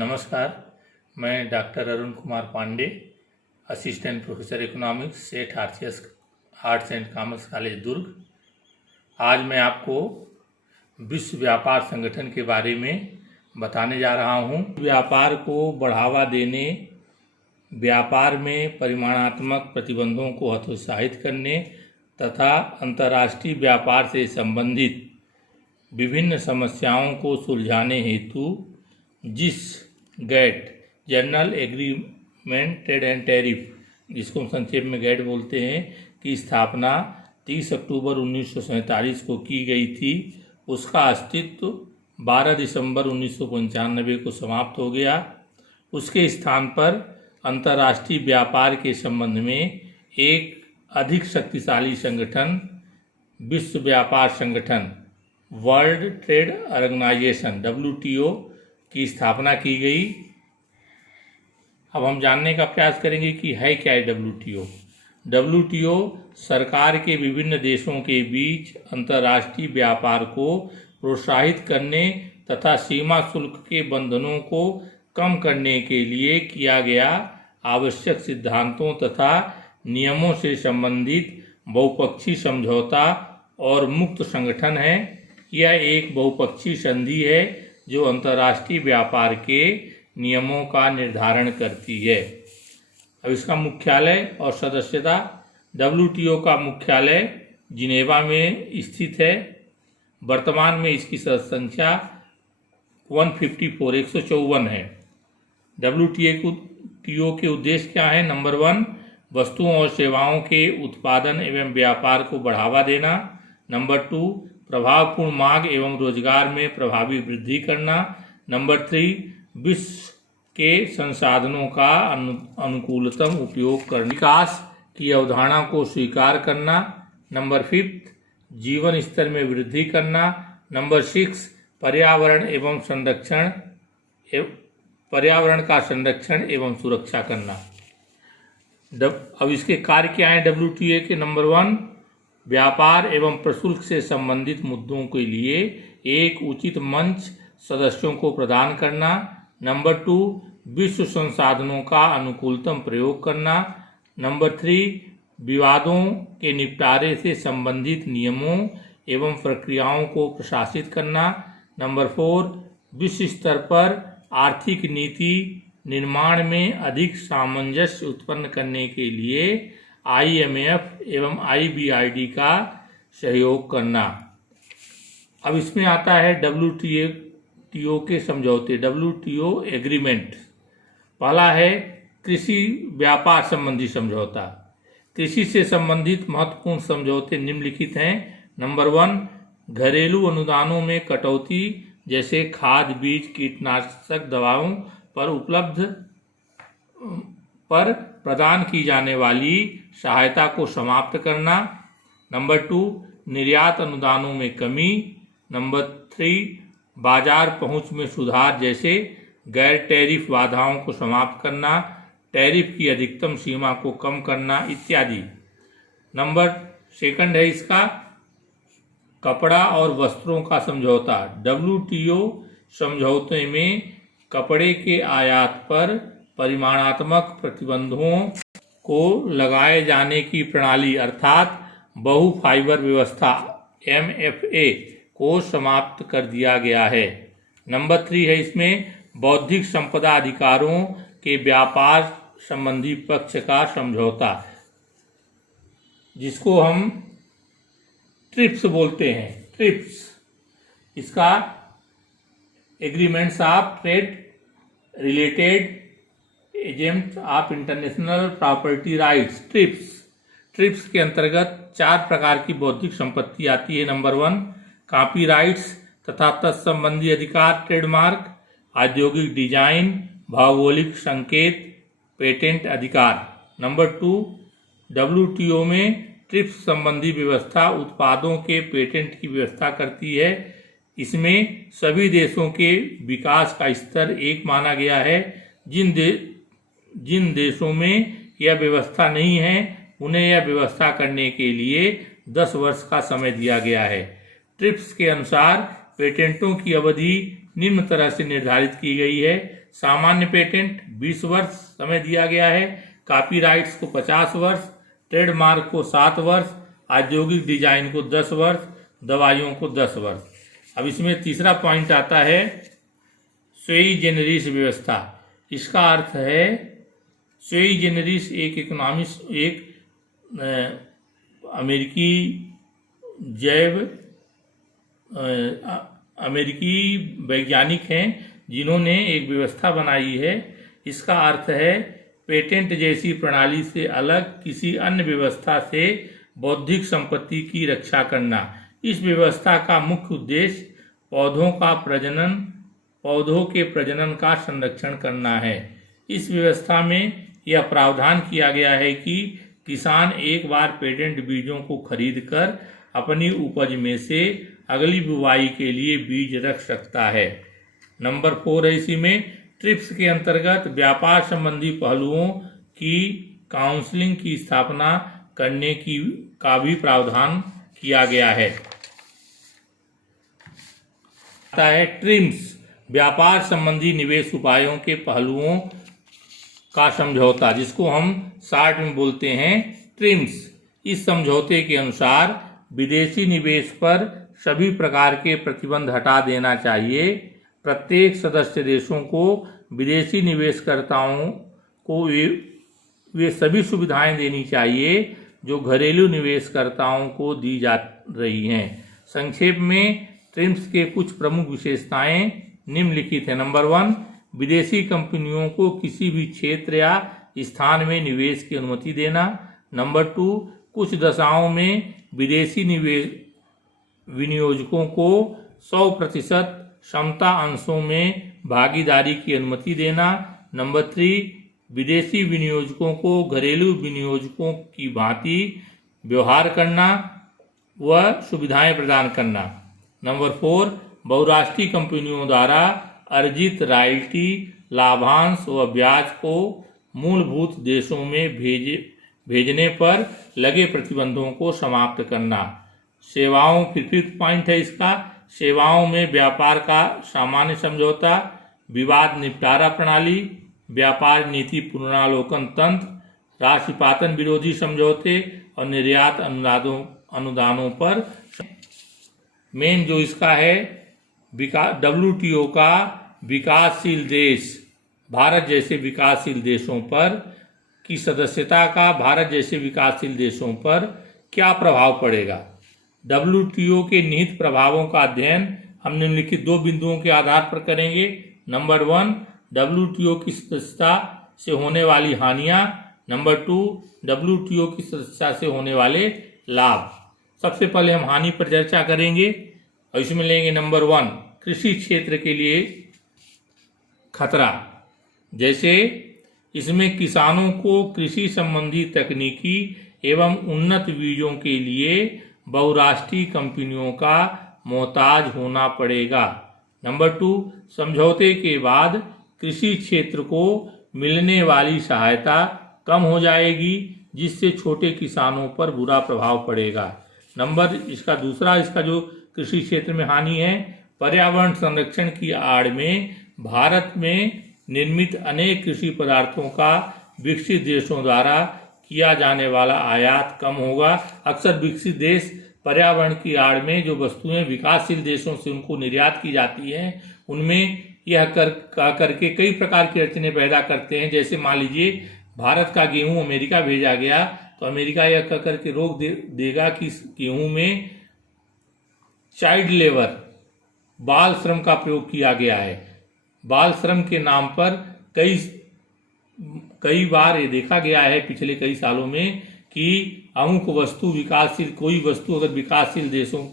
नमस्कार, मैं doctor Arun Kumar Pandey, assistant professor economics, Seth RCS arts and commerce college Durg. आज मैं आपको विश्व व्यापार संगठन के बारे में बताने जा रहा हूँ। व्यापार को बढ़ावा देने, व्यापार में परिमाणात्मक प्रतिबंधों को हतोत्साहित करने तथा अंतर्राष्ट्रीय व्यापार से संबंधित विभिन्न समस्याओं को सुलझाने हेतु जिस GATT general agreement trade and tariff, जिसको हम संक्षेप में गैट बोलते हैं, की स्थापना 30 अक्टूबर 1947 को की गई थी, उसका अस्तित्व 12 दिसंबर 1995 को समाप्त हो गया। उसके स्थान पर अंतर्राष्ट्रीय व्यापार के संबंध में एक अधिक शक्तिशाली संगठन, विश्व व्यापार संगठन, वर्ल्ड ट्रेड ऑर्गेनाइजेशन WTO की स्थापना की गई। अब हम जानने का प्रयास करेंगे कि है क्या है WTO। WTO सरकार के विभिन्न देशों के बीच अंतर्राष्ट्रीय व्यापार को प्रोत्साहित करने तथा सीमा शुल्क के बंधनों को कम करने के लिए किया गया आवश्यक सिद्धांतों तथा नियमों से संबंधित बहुपक्षीय समझौता और मुक्त संगठन है। यह एक बहुपक्षीय संधि है जो अंतर्राष्ट्रीय व्यापार के नियमों का निर्धारण करती है। अब इसका मुख्यालय और सदस्यता। WTO का मुख्यालय जिनेवा में स्थित है। वर्तमान में इसकी सदस्य संख्या 154 है। WTO के उद्देश्य क्या है? नंबर 1, वस्तुओं और सेवाओं के उत्पादन एवं व्यापार को बढ़ावा देना। नंबर 2, प्रभावपूर्ण मांग एवं रोजगार में प्रभावी वृद्धि करना। नंबर 3, विश्व के संसाधनों का अनुकूलतम उपयोग करना, विकास की अवधारणा को स्वीकार करना। नंबर 5, जीवन स्तर में वृद्धि करना। नंबर 6, पर्यावरण का संरक्षण एवं सुरक्षा करना। अब इसके कार्य क्या है WTO के? नंबर 1, व्यापार एवं प्रशुल्क से संबंधित मुद्दों के लिए एक उचित मंच सदस्यों को प्रदान करना। नंबर 2, विश्व संसाधनों का अनुकूलतम प्रयोग करना। नंबर 3, विवादों के निपटारे से संबंधित नियमों एवं प्रक्रियाओं को प्रशासित करना। नंबर 4, विश्व स्तर पर आर्थिक नीति निर्माण में अधिक सामंजस्य उत्पन्न करने के लिए IMF एवं IBRD का सहयोग करना। अब इसमें आता है WTO के समझौते, WTO एग्रीमेंट। पहला है कृषि व्यापार संबंधी समझौता। कृषि से संबंधित महत्वपूर्ण समझौते निम्नलिखित हैं। नंबर 1, घरेलू अनुदानों में कटौती, जैसे खाद, बीज, कीटनाशक दवाओं पर प्रदान की जाने वाली सहायता को समाप्त करना। नंबर 2, निर्यात अनुदानों में कमी। नंबर 3, बाजार पहुंच में सुधार, जैसे गैर टैरिफ बाधाओं को समाप्त करना, टैरिफ की अधिकतम सीमा को कम करना इत्यादि। नंबर 2 है इसका कपड़ा और वस्त्रों का समझौता। WTO समझौते में कपड़े के आयात पर परिमाणात्मक प्रतिबंधों को लगाए जाने की प्रणाली अर्थात बहु फाइबर व्यवस्था MFA को समाप्त कर दिया गया है। नंबर 3 है इसमें बौद्धिक संपदा अधिकारों के व्यापार संबंधी पक्ष का समझौता, जिसको हम ट्रिप्स बोलते हैं। ट्रिप्स इसका agreements of trade related agent of international property rights. Trips के अंतर्गत 4 प्रकार की बौद्धिक संपत्ति आती है। नंबर 1, कॉपीराइट्स तथा तत्संबंधी अधिकार, ट्रेडमार्क, औद्योगिक डिजाइन, भौगोलिक संकेत, पेटेंट अधिकार। नंबर 2, WTO में ट्रिप्स संबंधी व्यवस्था उत्पादों के पेटेंट की व्यवस्था करती है। इसमें सभी देशों के विकास का स्तर एक माना गया है। जिन देशों में यह व्यवस्था नहीं है, उन्हें यह व्यवस्था करने के लिए 10 वर्ष का समय दिया गया है। ट्रिप्स के अनुसार पेटेंटों की अवधि निम्न तरह से निर्धारित की गई है। सामान्य पेटेंट 20 वर्ष समय दिया गया है, कॉपीराइट्स को 50 वर्ष, ट्रेडमार्क को 7 वर्ष, औद्योगिक डिजाइन को 10 वर्ष, दवाइयों को 10 वर्ष। अब इसमें तीसरा पॉइंट आता है सोई जेनरिस व्यवस्था। इसका अर्थ है सोई जेनरिस एक इकोनॉमिस्ट, एक अमेरिकी वैज्ञानिक हैं जिन्होंने एक व्यवस्था बनाई है। इसका अर्थ है पेटेंट जैसी प्रणाली से अलग किसी अन्य व्यवस्था से बौद्धिक संपत्ति की रक्षा करना। इस व्यवस्था का मुख्य उद्देश्य पौधों के प्रजनन का संरक्षण करना है। इस व्यवस्था में यह प्रावधान किया गया है कि किसान एक बार पेटेंट बीजों को खरीदकर अपनी उपज में से अगली बुवाई के लिए बीज रख सकता है। नंबर 4 है इसी में ट्रिप्स के अंतर्गत व्यापार संबंधी पहलुओं की काउंसलिंग की स्थापना करने का भी प्रावधान किया गया है। आता है ट्रिम्स, व्यापार संबंधी निवेश उपायों के पहलुओं का समझौता, जिसको हम शार्ट में बोलते हैं ट्रिम्स। इस समझौते के अनुसार विदेशी निवेश पर सभी प्रकार के प्रतिबंध हटा देना चाहिए। प्रत्येक सदस्य देशों को विदेशी निवेशकर्ताओं को वे सभी सुविधाएं देनी चाहिए जो घरेलू निवेशकर्ताओं को दी जा रही हैं। संक्षेप में ट्रिम्स के कुछ प्रमुख विशेषताएं निम्नलिखित हैं। नंबर 1, विदेशी कंपनियों को किसी भी क्षेत्र या स्थान में निवेश की अनुमति देना। नंबर 2, कुछ दशाओं में विदेशी विनियोजकों को 100% क्षमता अंशों में भागीदारी की अनुमति देना। नंबर 3, विदेशी विनियोजकों को घरेलू विनियोजकों की भांति व्यवहार करना व सुविधाएं प्रदान करना। नंबर 4, बहुराष्ट्रीय कंपनियों द्वारा अर्जित रॉयल्टी, लाभांश व ब्याज को मूलभूत देशों में भेजने पर लगे प्रतिबंधों को समाप्त करना। सेवाओं, फिफ्थ पॉइंट है इसका, सेवाओं में व्यापार का सामान्य समझौता, विवाद निपटारा प्रणाली, व्यापार नीति पुनरावलोकन तंत्र, राशिपातन विरोधी समझौते और निर्यात अनुदानों पर। मेन जो इसका है WTO का विकासशील देश, भारत जैसे विकासशील देशों पर की सदस्यता का भारत जैसे विकासशील देशों पर क्या प्रभाव पड़ेगा। WTO के निहित प्रभावों का अध्ययन हम निम्नलिखित 2 बिंदुओं के आधार पर करेंगे। नंबर 1, WTO की सदस्यता से होने वाली हानियां। नंबर 2, WTO की सदस्यता से होने वाले लाभ। सबसे पहले हम हानि पर चर्चा करेंगे और इसमें लेंगे नंबर 1, कृषि क्षेत्र के लिए खतरा। जैसे इसमें किसानों को कृषि संबंधी तकनीकी एवं उन्नत बीजों के लिए बहुराष्ट्रीय कंपनियों का मोहताज होना पड़ेगा। नंबर 2, समझौते के बाद कृषि क्षेत्र को मिलने वाली सहायता कम हो जाएगी जिससे छोटे किसानों पर बुरा प्रभाव पड़ेगा। इसका जो कृषि क्षेत्र में हानि है, पर्यावरण संरक्षण की आड़ में भारत में निर्मित अनेक कृषि पदार्थों का विकसित देशों द्वारा किया जाने वाला आयात कम होगा। अक्सर विकसित देश पर्यावरण की आड़ में जो वस्तुएं विकासशील देशों से उनको निर्यात की जाती हैं, उनमें यह करके कई प्रकार की अड़चनें पैदा करते हैं। जैसे मान लीजिए भारत का गेहूं अमेरिका भेजा गया तो अमेरिका यह करके रोक देगा कि गेहूं में चाइल्ड लेबर, बाल श्रम का प्रयोग किया गया है। बाल श्रम के नाम पर कई बार ये देखा गया है पिछले कई सालों में कि अमुक वस्तु कोई वस्तु अगर विकासशील देशों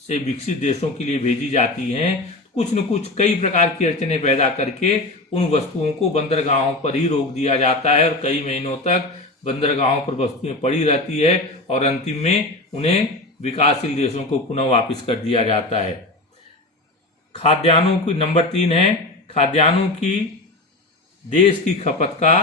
से विकसित देशों के लिए भेजी जाती हैं, कुछ न कुछ कई प्रकार की अड़चनें पैदा करके उन वस्तुओं को बंदरगाहों पर ही रोक दिया जाता है और कई महीनों तक बंदरगाहों पर वस्तुएं पड़ी रहती है और अंतिम में उन्हें विकासशील देशों को पुनः वापस कर दिया जाता है। खाद्यान्नों की नंबर 3 है, खाद्यान्नों की देश की खपत का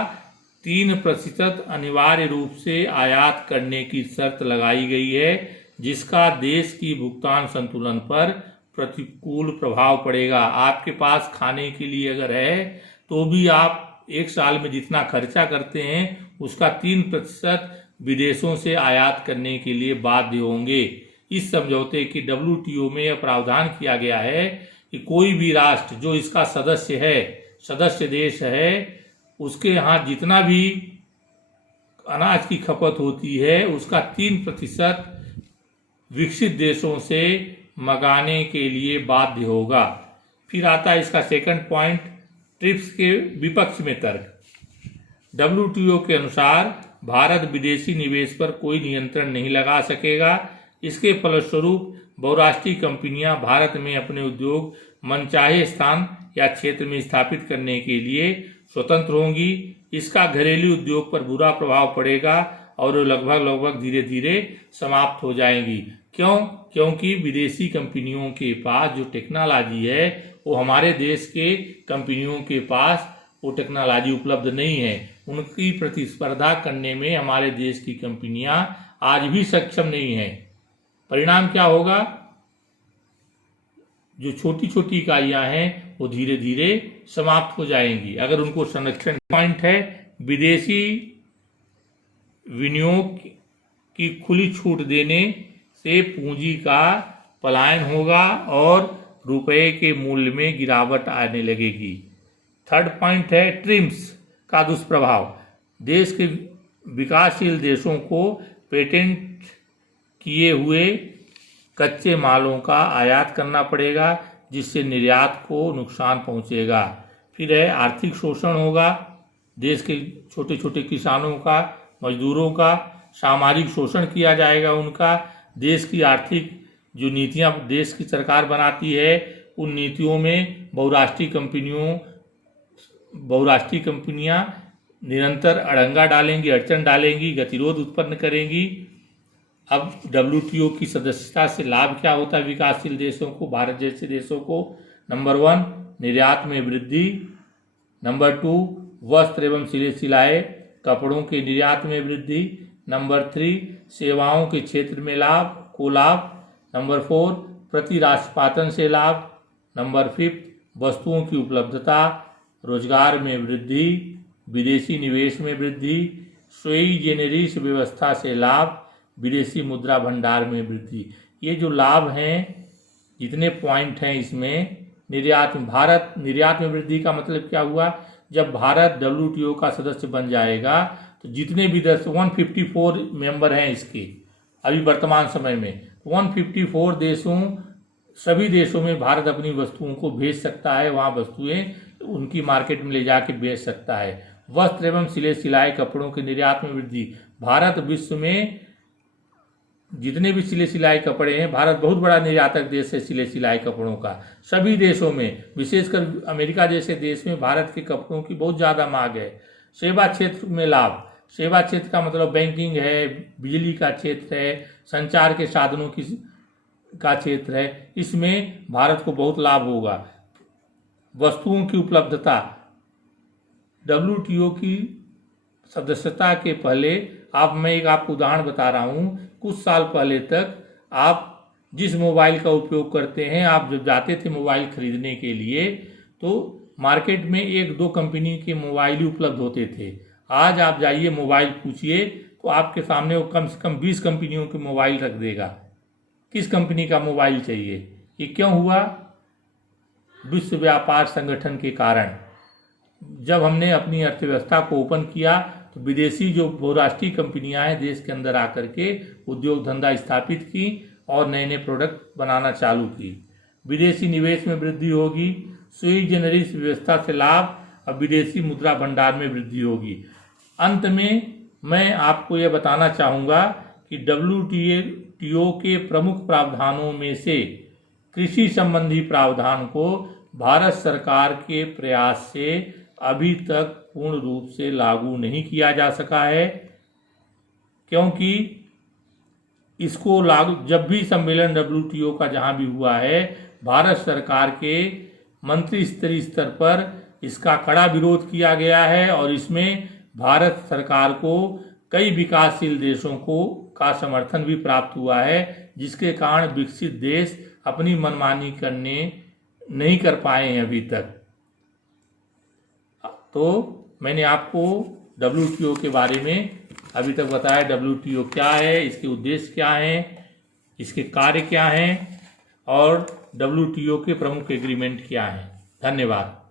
3% अनिवार्य रूप से आयात करने की शर्त लगाई गई है, जिसका देश की भुगतान संतुलन पर प्रतिकूल प्रभाव पड़ेगा। आपके पास खाने के लिए अगर है तो भी आप एक साल में जितना खर्चा करते हैं उसका 3% विदेशों से आयात करने के लिए बाध्य होंगे। इस समझौते की WTO में यह प्रावधान किया गया है कि कोई भी राष्ट्र जो इसका सदस्य देश है, उसके यहाँ जितना भी अनाज की खपत होती है उसका 3% विकसित देशों से मंगाने के लिए बाध्य होगा। फिर आता है इसका सेकंड पॉइंट, ट्रिप्स के विपक्ष में तर्क। WTO के अनुसार भारत विदेशी निवेश पर कोई नियंत्रण नहीं लगा सकेगा। इसके फलस्वरूप बहुराष्ट्रीय कंपनियां भारत में अपने उद्योग मनचाहे स्थान या क्षेत्र में स्थापित करने के लिए स्वतंत्र होंगी। इसका घरेलू उद्योग पर बुरा प्रभाव पड़ेगा और वो लगभग धीरे धीरे समाप्त हो जाएंगी। क्यों? क्योंकि विदेशी कंपनियों के पास जो टेक्नोलॉजी है वो हमारे देश के कंपनियों के पास वो टेक्नोलॉजी उपलब्ध नहीं है। उनकी प्रतिस्पर्धा करने में हमारे देश की कंपनियां आज भी सक्षम नहीं हैं। परिणाम क्या होगा? जो छोटी छोटी इकाइयां हैं वो धीरे धीरे समाप्त हो जाएंगी अगर उनको संरक्षण। पॉइंट है, विदेशी विनियोग की खुली छूट देने से पूंजी का पलायन होगा और रुपए के मूल्य में गिरावट आने लगेगी। थर्ड पॉइंट है, ट्रिम्स का दुष्प्रभाव। देश के विकासशील देशों को पेटेंट किए हुए कच्चे मालों का आयात करना पड़ेगा जिससे निर्यात को नुकसान पहुंचेगा। फिर है, आर्थिक शोषण होगा। देश के छोटे छोटे किसानों का, मजदूरों का सामाजिक शोषण किया जाएगा उनका। देश की आर्थिक जो नीतियां देश की सरकार बनाती है उन नीतियों में बहुराष्ट्रीय कंपनियां निरंतर अड़ंगा डालेंगी, अड़चन डालेंगी, गतिरोध उत्पन्न करेंगी। अब WTO की सदस्यता से लाभ क्या होता है विकासशील देशों को, भारत जैसे देशों को? नंबर 1, निर्यात में वृद्धि। नंबर 2, वस्त्र एवं सिले सिलाए कपड़ों के निर्यात में वृद्धि। नंबर 3, सेवाओं के क्षेत्र में लाभ। नंबर 4, प्रति राष्ट्रपातन से लाभ। नंबर 5, वस्तुओं की उपलब्धता, रोजगार में वृद्धि, विदेशी निवेश में वृद्धि, सोई जेनेरिस व्यवस्था से लाभ, विदेशी मुद्रा भंडार में वृद्धि। ये जो लाभ हैं, जितने पॉइंट हैं इसमें, भारत निर्यात में वृद्धि का मतलब क्या हुआ? जब भारत WTO का सदस्य बन जाएगा तो जितने भी 154 मेंबर हैं इसके अभी वर्तमान समय में, 154 सभी देशों में भारत अपनी वस्तुओं को भेज सकता है। वहाँ वस्तुएं उनकी मार्केट में ले जाके बेच सकता है। वस्त्र एवं सिले सिलाए कपड़ों के निर्यात में वृद्धि। भारत विश्व में जितने भी सिले सिलाए कपड़े हैं, भारत बहुत बड़ा निर्यातक देश है सिले सिलाए कपड़ों का। सभी देशों में, विशेषकर अमेरिका जैसे देश में भारत के कपड़ों की बहुत ज़्यादा मांग है। सेवा क्षेत्र में लाभ। सेवा क्षेत्र का मतलब बैंकिंग है, बिजली का क्षेत्र है, संचार के साधनों का क्षेत्र है। इसमें भारत को बहुत लाभ होगा। वस्तुओं की उपलब्धता। WTO की सदस्यता के पहले मैं एक आपको उदाहरण बता रहा हूँ। कुछ साल पहले तक आप जिस मोबाइल का उपयोग करते हैं, आप जब जाते थे मोबाइल खरीदने के लिए तो मार्केट में 1-2 कंपनी के मोबाइल ही उपलब्ध होते थे। आज आप जाइए मोबाइल पूछिए तो आपके सामने वो कम से कम 20 कंपनियों के मोबाइल रख देगा। किस कंपनी का मोबाइल चाहिए? ये क्यों हुआ? विश्व व्यापार संगठन के कारण। जब हमने अपनी अर्थव्यवस्था को ओपन किया तो विदेशी जो बहुराष्ट्रीय कंपनियां हैं देश के अंदर आकर के उद्योग धंधा स्थापित की और नए नए प्रोडक्ट बनाना चालू की। विदेशी निवेश में वृद्धि होगी, सुई जेनरिस व्यवस्था से लाभ और विदेशी मुद्रा भंडार में वृद्धि होगी। अंत में मैं आपको यह बताना चाहूँगा कि WTO के प्रमुख प्रावधानों में से कृषि संबंधी प्रावधान को भारत सरकार के प्रयास से अभी तक पूर्ण रूप से लागू नहीं किया जा सका है, क्योंकि इसको लागू जब भी सम्मेलन WTO का जहां भी हुआ है, भारत सरकार के मंत्री स्तरीय स्तर पर इसका कड़ा विरोध किया गया है और इसमें भारत सरकार को कई विकासशील देशों का समर्थन भी प्राप्त हुआ है, जिसके कारण विकसित देश अपनी मनमानी नहीं कर पाए हैं अभी तक। तो मैंने आपको WTO के बारे में अभी तक बताया। WTO क्या है, इसके उद्देश्य क्या हैं, इसके कार्य क्या हैं और WTO के प्रमुख एग्रीमेंट क्या हैं। धन्यवाद।